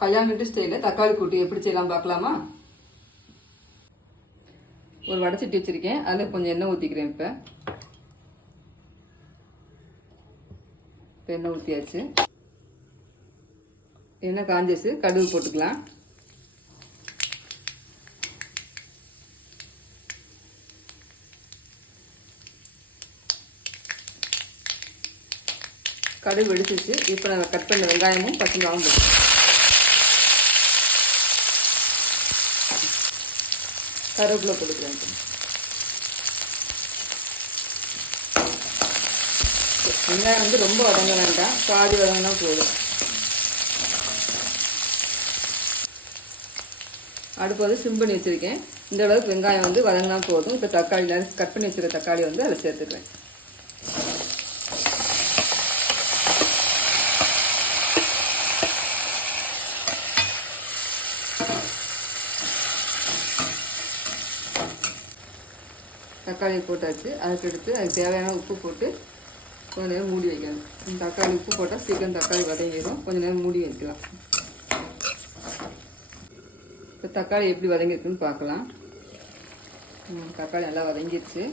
கல்யாண வீட்டு ஸ்டைலில் தக்காளி கூட்டு எப்படி செய்யலாம் பார்க்கலாமா? ஒரு வடைச்சட்டி வச்சுருக்கேன், அதில் கொஞ்சம் எண்ணெய் ஊற்றிக்கிறேன். இப்போ எண்ணெய் ஊற்றியாச்சு. எண்ணெய் காஞ்சிச்சு, கடுகு போட்டுக்கலாம். கடுகு வெடிச்சிச்சு. இப்போ நான் கட் பண்ண வெங்காயமும் பச்சை மிளகாயும் போட்டுக்கலாம். கருவேப்பிலை போட்டுக்கிறேன். வெங்காயம் வந்து ரொம்ப வதங்க வேண்டாம், பாதி வதங்கினா போதும். அடுப்பு வந்து சிம் பண்ணி வச்சுருக்கேன். இந்த அளவுக்கு வெங்காயம் வந்து வதங்கினா போதும். இப்போ தக்காளி கட் பண்ணி வச்சுருக்க தக்காளி வந்து அதில் சேர்த்துக்கிறேன். தக்காளி போட்டாச்சு. அதுக்கடுத்து அதுக்கு தேவையான உப்பு போட்டு கொஞ்சம் நேரம் மூடி வைக்கணும். தக்காளி உப்பு போட்டால் சீக்கிரம் தக்காளி வதங்கிடும். கொஞ்சம் நேரம் மூடி வைக்கலாம். இப்போ தக்காளி எப்படி வதங்கிருக்குன்னு பார்க்கலாம். தக்காளி நல்லா வதங்கிடுச்சு.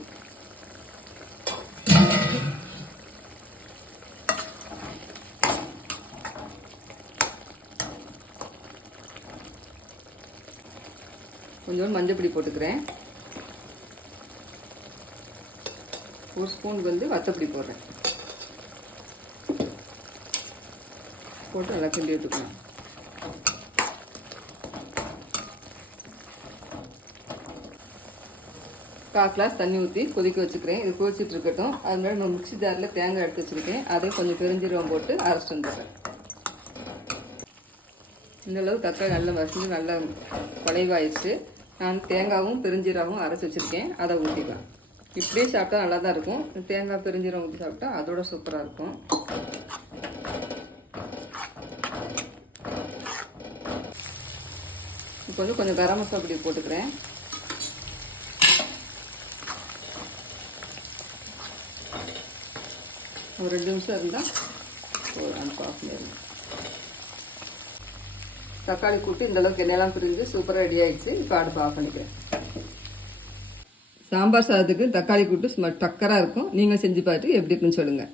கொஞ்சம் மஞ்சள் பொடி போட்டுக்கிறேன். ஒரு ஸ்பூன் வந்து வத்தப்பொடி போடுறேன். போட்டு நல்லா கிண்டி விட்டுக்கலாம். கால் கிளாஸ் தண்ணி ஊற்றி கொதிக்க வச்சுக்கிறேன். இது கொதிச்சுட்டு இருக்கட்டும். அது மாதிரி நான் மிக்ஸி ஜாரில் தேங்காய் எடுத்து வச்சுருக்கேன். அதையும் கொஞ்சம் பெருஞ்சீரகம் போட்டு அரைச்சிட்டு வந்துடுறேன். இந்தளவு தக்காளி நல்லா மசிஞ்சு நல்லா குழைவாயிடுச்சு. நான் தேங்காயும் பெருஞ்சீரகமும் அரைச்சி வச்சுருக்கேன். அதை ஊற்றிக்கலாம். இப்படியே சாப்பிட்டா நல்லா தான் இருக்கும். தேங்காய் பெருஞ்சீரகம் ஊற்றி சாப்பிட்டா அதோட சூப்பராக இருக்கும். இப்போ வந்து கொஞ்சம் கரம் மசாலா பொடி போட்டுக்கிறேன். ஒரு 2 நிமிஷம் இருந்தால் ஆஃப் பண்ணிடுங்க. தக்காளி கூட்டு இந்தளவுக்கு எண்ணெயெல்லாம் பிரிஞ்சு சூப்பராக ரெடி ஆகிடுச்சு. இப்போ அடுப்பு ஆஃப் பண்ணிக்கிறேன். சாம்பார் சாதத்துக்கு தக்காளி கூட்டு சும்மா டக்கராக இருக்கும். நீங்கள் செஞ்சு பார்த்துட்டு எப்படி இருக்குன்னு சொல்லுங்கள்.